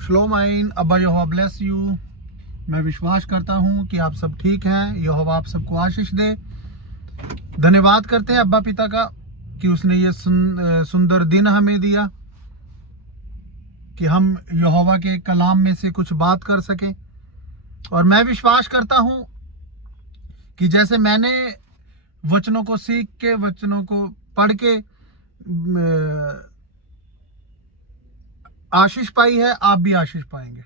शलोम आइन। अब्बा यहोवा bless you. मैं विश्वास करता हूँ कि आप सब ठीक हैं। यहोवा आप सबको आशीष दे। धन्यवाद करते हैं अब्बा पिता का कि उसने ये सुंदर दिन हमें दिया कि हम यहोवा के कलाम में से कुछ बात कर सकें। और मैं विश्वास करता हूँ कि जैसे मैंने वचनों को सीख के, वचनों को पढ़ के आशीष पाई है, आप भी आशीष पाएंगे।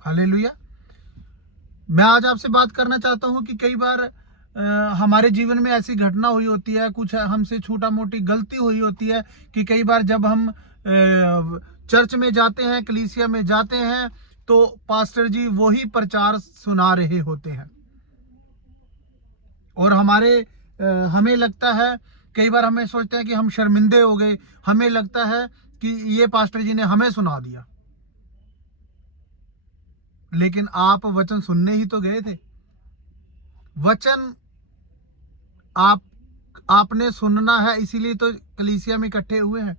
हालेलुया। मैं आज आपसे बात करना चाहता हूं कि कई बार हमारे जीवन में ऐसी घटना हुई होती है, कुछ हमसे छोटा मोटी गलती हुई होती है कि कई बार जब हम चर्च में जाते हैं, कलीसिया में जाते हैं, तो पास्टर जी वही प्रचार सुना रहे होते हैं और हमें लगता है, कई बार हमें सोचते हैं कि हम शर्मिंदे हो गए। हमें लगता है कि ये पास्टर जी ने हमें सुना दिया, लेकिन आप वचन सुनने ही तो गए थे। वचन आपने सुनना है, इसीलिए तो कलीसिया में इकट्ठे हुए हैं।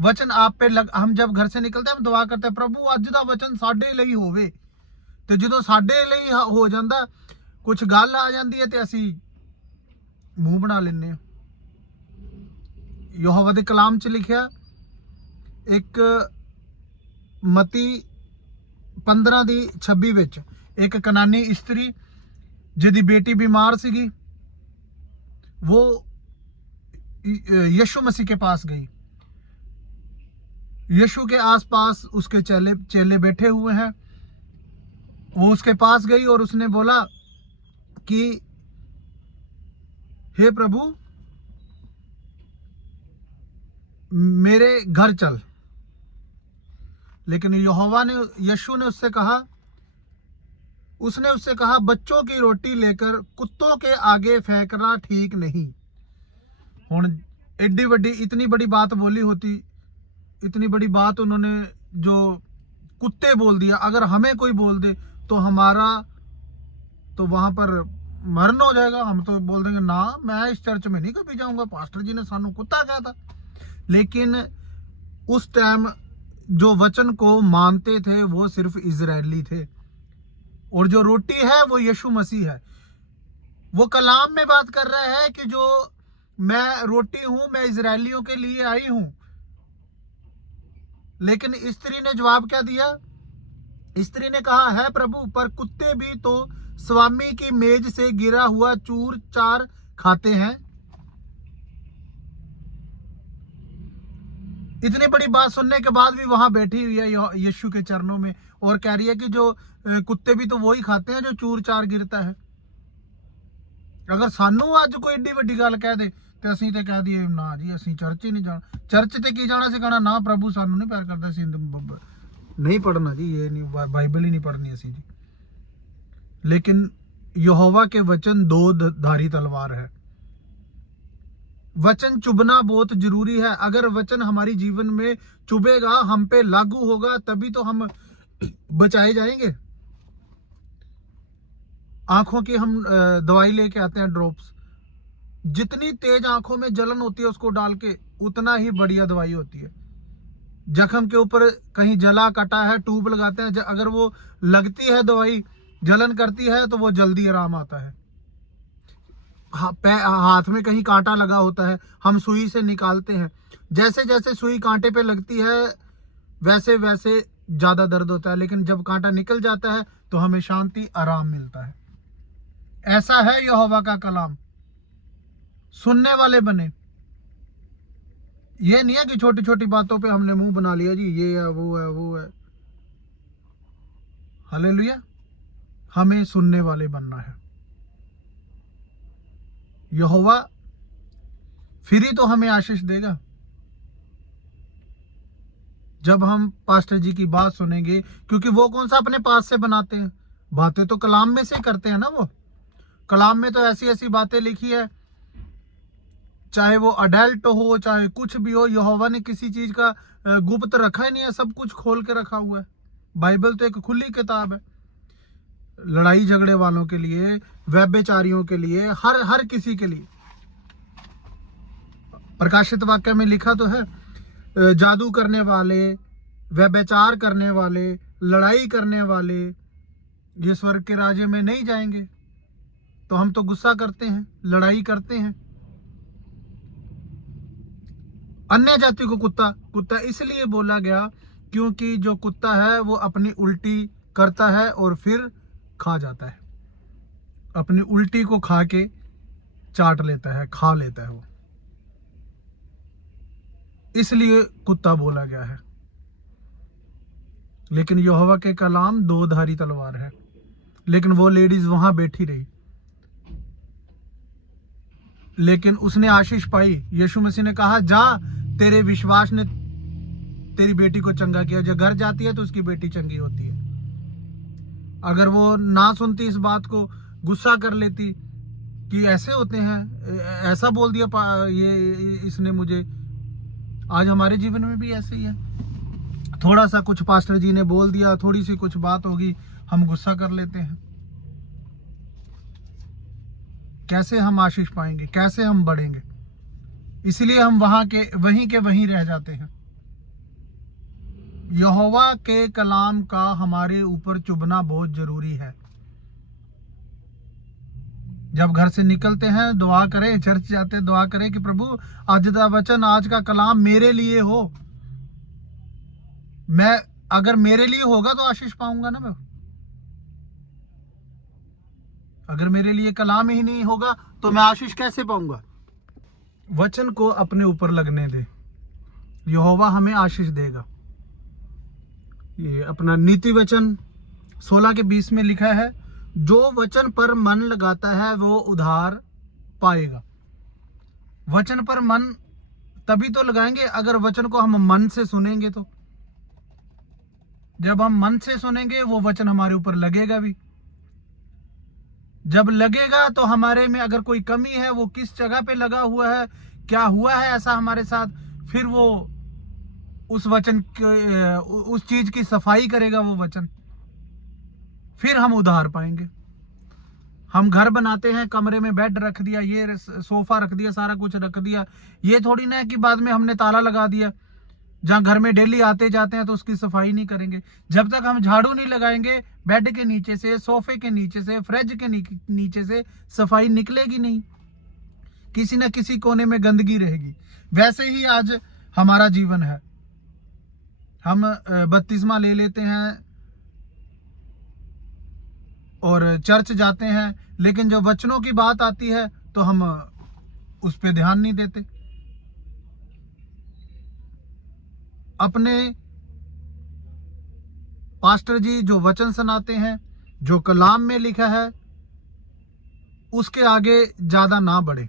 वचन आप पे हम जब घर से निकलते हैं, हम दुआ करते हैं, प्रभु अज दा वचन साडे ਲਈ होवे। ਤੇ ਜਦੋਂ ਸਾਡੇ ਲਈ ਹੋ ਜਾਂਦਾ, कुछ गल आ जाती है, तो असी मूँह बना लेने। यहोवा दे कलाम च लिखिया, एक मती 15:26 विच एक कनानी इस्त्री जिहदी बेटी बीमार सीगी, वो यीशु मसीह के पास गई। यीशु के आसपास उसके चेले बैठे हुए हैं। वो उसके पास गई और उसने बोला कि हे प्रभु, मेरे घर चल। लेकिन यीशु ने उससे कहा, बच्चों की रोटी लेकर कुत्तों के आगे फेंकना ठीक नहीं। हुण इतनी बड़ी बात बोली होती, इतनी बड़ी बात उन्होंने जो कुत्ते बोल दिया। अगर हमें कोई बोल दे तो हमारा तो वहां पर मरण हो जाएगा। हम तो बोल देंगे ना, मैं इस चर्च में नहीं कभी जाऊंगा, पास्टर जी ने सानू कुत्ता कहा था। लेकिन उस टाइम जो वचन को मानते थे वो सिर्फ इजरायली थे, और जो रोटी है वो यीशु मसीह है। वो कलाम में बात कर रहा है कि जो मैं रोटी हूं, मैं इजरायलियों के लिए आई हूं। लेकिन स्त्री ने जवाब क्या दिया? स्त्री ने कहा, है प्रभु, पर कुत्ते भी तो स्वामी की मेज से गिरा हुआ चूर चार खाते हैं। इतनी बड़ी बात सुनने के बाद भी वहां बैठी हुई है यीशु के चरणों में और कह रही है कि जो कुत्ते भी तो वही खाते हैं जो चूर चार गिरता है। अगर सानू अज कोई एडी वड्डी गल कह दे तो असीं ते कह दिए ना जी, असीं चर्च ही नहीं जाना। चर्च ते की जाना, कहना ना प्रभु सानू नहीं प्यार करता, असीं नहीं पढ़ना जी, ये नहीं, बाइबल ही नहीं पढ़नी असीं जी। लेकिन यहोवा के वचन दो धारी तलवार है। वचन चुभना बहुत जरूरी है। अगर वचन हमारी जीवन में चुभेगा, हम पे लागू होगा, तभी तो हम बचाए जाएंगे। आंखों की हम दवाई लेके आते हैं, ड्रॉप्स। जितनी तेज आंखों में जलन होती है उसको डाल के, उतना ही बढ़िया दवाई होती है। जख्म के ऊपर कहीं जला कटा है, ट्यूब लगाते हैं, अगर वो लगती है दवाई, जलन करती है, तो वो जल्दी आराम आता है। हाथ में कहीं कांटा लगा होता है, हम सुई से निकालते हैं। जैसे जैसे सुई कांटे पे लगती है वैसे वैसे ज्यादा दर्द होता है, लेकिन जब कांटा निकल जाता है तो हमें शांति, आराम मिलता है। ऐसा है यहोवा का कलाम। सुनने वाले बने। ये नहीं है कि छोटी छोटी बातों पे हमने मुंह बना लिया जी, ये है, वो है। हालेलुया। हमें सुनने वाले बनना है। यहोवा फिर ही तो हमें आशीष देगा। जब हम पास्टर जी की बात सुनेंगे, क्योंकि वो कौन सा अपने पास से बनाते हैं, बातें तो कलाम में से करते हैं ना। वो कलाम में तो ऐसी ऐसी बातें लिखी है, चाहे वो अडल्ट हो, चाहे कुछ भी हो। यहोवा ने किसी चीज का गुप्त रखा ही नहीं है, सब कुछ खोल के रखा हुआ है। बाइबल तो एक खुली किताब है। लड़ाई झगड़े वालों के लिए, व्यभिचारियों के लिए, हर किसी के लिए। प्रकाशित वाक्य में लिखा तो है, जादू करने वाले, व्यभिचार करने वाले, लड़ाई करने वाले ये स्वर्ग के राज्य में नहीं जाएंगे। तो हम तो गुस्सा करते हैं, लड़ाई करते हैं। अन्य जाति को कुत्ता, कुत्ता इसलिए बोला गया क्योंकि जो कुत्ता है वो अपनी उल्टी करता है और फिर खा जाता है, अपनी उल्टी को खा के चाट लेता है, खा लेता है वो, इसलिए कुत्ता बोला गया है। लेकिन यहोवा के कलाम दो धारी तलवार है। लेकिन वो लेडीज वहां बैठी रही, लेकिन उसने आशीष पाई। यीशु मसीह ने कहा जा, तेरे विश्वास ने तेरी बेटी को चंगा किया। जब घर जाती है तो उसकी बेटी चंगी होती है। अगर वो ना सुनती इस बात को, गुस्सा कर लेती कि ऐसे होते हैं, ऐसा बोल दिया ये इसने मुझे, आज हमारे जीवन में भी ऐसे ही है। थोड़ा सा कुछ पास्टर जी ने बोल दिया, थोड़ी सी कुछ बात होगी, हम गुस्सा कर लेते हैं। कैसे हम आशीष पाएंगे, कैसे हम बढ़ेंगे? इसलिए हम वहीं के वहीं रह जाते हैं। यहोवा के कलाम का हमारे ऊपर चुभना बहुत जरूरी है। जब घर से निकलते हैं दुआ करें, चर्च जाते हैं दुआ करें कि प्रभु आज का वचन, आज का कलाम मेरे लिए हो। मैं अगर मेरे लिए होगा तो आशीष पाऊंगा ना मैं। अगर मेरे लिए कलाम ही नहीं होगा तो मैं आशीष कैसे पाऊंगा? वचन को अपने ऊपर लगने दे, यहोवा हमें आशीष देगा। ये अपना नीति वचन 16:20 में लिखा है, जो वचन पर मन लगाता है वो उधार पाएगा। वचन पर मन तभी तो लगाएंगे अगर वचन को हम मन से सुनेंगे। तो जब हम मन से सुनेंगे वो वचन हमारे ऊपर लगेगा भी। जब लगेगा तो हमारे में अगर कोई कमी है, वो किस जगह पे लगा हुआ है, क्या हुआ है ऐसा हमारे साथ, फिर वो उस वचन उस चीज की सफाई करेगा वो वचन, फिर हम उधार पाएंगे। हम घर बनाते हैं, कमरे में बेड रख दिया, ये सोफा रख दिया, सारा कुछ रख दिया। ये थोड़ी ना है कि बाद में हमने ताला लगा दिया। जहां घर में डेली आते जाते हैं तो उसकी सफाई नहीं करेंगे। जब तक हम झाड़ू नहीं लगाएंगे, बेड के नीचे से, सोफे के नीचे से, फ्रिज के नीचे से सफाई निकलेगी नहीं, किसी न किसी कोने में गंदगी रहेगी। वैसे ही आज हमारा जीवन है। हम बपतिस्मा ले लेते हैं और चर्च जाते हैं, लेकिन जब वचनों की बात आती है तो हम उस पर ध्यान नहीं देते। अपने पास्टर जी जो वचन सुनाते हैं, जो कलाम में लिखा है, उसके आगे ज्यादा ना बढ़े।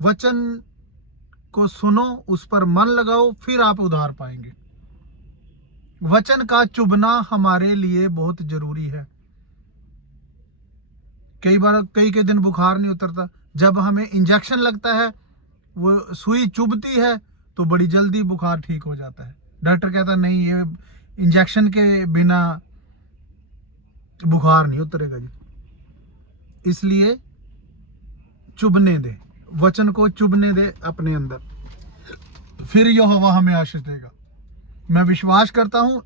वचन को सुनो, उस पर मन लगाओ, फिर आप उधार पाएंगे। वचन का चुभना हमारे लिए बहुत जरूरी है। कई बार कई दिन बुखार नहीं उतरता, जब हमें इंजेक्शन लगता है, वो सुई चुभती है तो बड़ी जल्दी बुखार ठीक हो जाता है। डॉक्टर कहता नहीं, ये इंजेक्शन के बिना बुखार नहीं उतरेगा जी। इसलिए चुभने दे, वचन को चुभने दे अपने अंदर, फिर यहोवा हमें आशीष देगा। मैं विश्वास करता हूं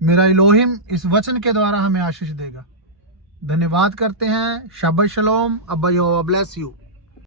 मेरा इलोहिम इस वचन के द्वारा हमें आशीष देगा। धन्यवाद करते हैं। शाबाश शलोम। अब्बा यहोवा ब्लेस यू।